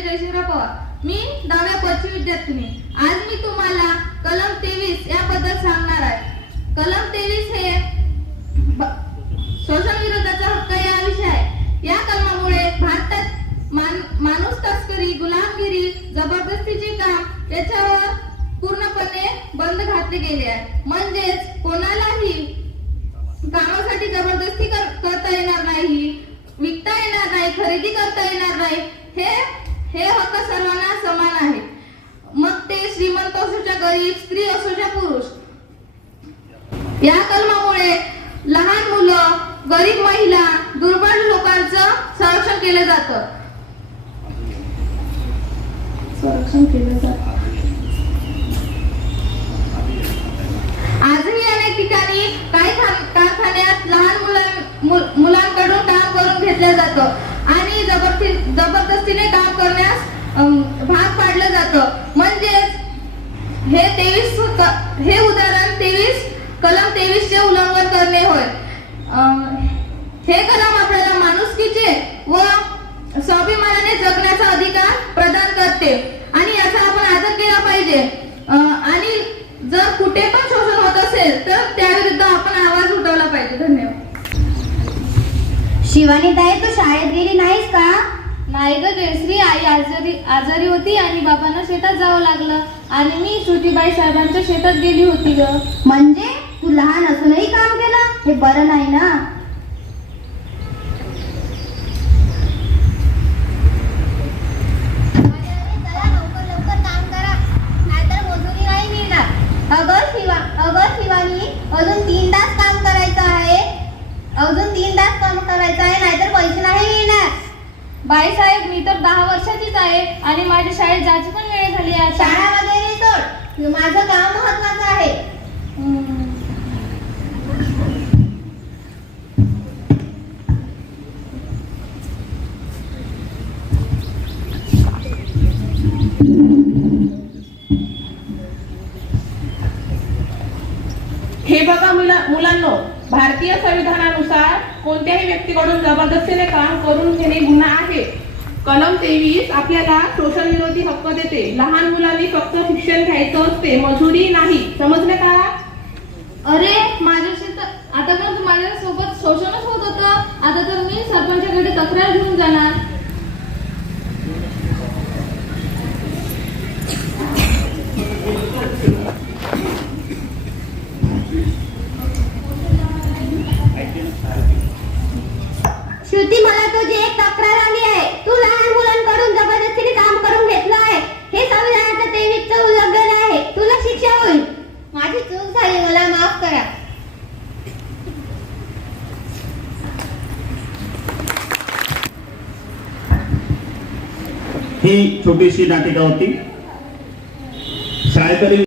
मी जयशिवराव पवार. मी दहाव्या पदची विद्यार्थिनी. आज मी तुम्हाला कलम तेवीस याबद्दल सांगणार आहे. कलम तेवीस हे शोषण विरोधाचा हक्क या विषय आहे. या कलमामुळे भारतात मान, माणूस तस्करी गुलामगिरी जबरदस्तीचे काम याच्यावर पूर्णपणे बंद घातले गेले आहे. म्हणजेच कोणालाही कामासाठी जबरदस्ती करता येणार नाही विकता येणार नाही खरेदी करता येणार नाही हे हे हक्क सर्वांना समान आहे. मग ते श्रीमंत असो गरीब स्त्री असो पुरुष. या कलमामुळे लहान मुलं गरीब महिला दुर्बल लोकांचं संरक्षण केलं जातं. संरक्षण केलं जातं. आजही अनेक ठिकाणी काही कारखान्यात लहान मुलां मुलांकडून काम करून घेतलं जातं आणि जबरदस्ती जबरदस्तीने काम करण्यास अम, भाग पाडलं जातं. म्हणजेच हे तेवीस हे उदाहरण तेवीस कलम तेवीस चे उल्लंघन करणे होय. अं, हे कलम आपल्याला माणुसकीचे व स्वाभिमानाने जगण्याचा अधिकार प्रदान करते. आणि याचा आपण आदर केला पाहिजे. आणि जर कुठे पण शोषण होत असेल तर त्याविरुद्ध आपण आवाज उठवला पाहिजे. धन्यवाद. शिवानी ताई तू शाळेत गेली नाहीस का? नाही ग जयश्री आई आजारी आजारी होती आणि बाबांना शेतात जावं लागलं. आणि मी श्रुतीबाई साहेबांच्या शेतात गेली होती ग. म्हणजे? तू लहान असूनही काम केलं? हे बरं नाही ना? अगं शिवा अगं शिवानी अजून तीन तास काम करायचं आहे. अजून तीन तास काम करायचं आहे नाहीतर पैसे नाही बाई साहेब मी तर दहा वर्षाचीच आहे आणि माझ्या शाळेत जायची पण वेळ झाली आहे शाळा वगैरे सोड माझं काम महत्वाचं आहे. हे बघा मुला मुलांनो भारतीय संविधानानुसार कोणत्याही व्यक्तीकडून जबरदस्तीने काम करून घेणे गुन्हा आहे. कलम तेवीस आपल्याला शोषण विरोधी हक्क देते. लहान मुलांनी फक्त शिक्षण घ्यायचं असते मजुरी नाही. समजले का? अरे माझ्याशी तर आता पण माझ्या सोबत शोषणच होत होतं. आता तर मी सरपंचाकडे तक्रार घेऊन जाणार. श्रुती मला तुझी एक तक्रार आली आहे तू लहान मुलांकडून जबरदस्तीने काम करून घेतलं आहे. हे संविधानाचं तेवीसचं उल्लंघन आहे. तुला शिक्षा होईल. माझी चूक झाली मला माफ करा. ही छोटीशी नाटिका होती. शाळकरी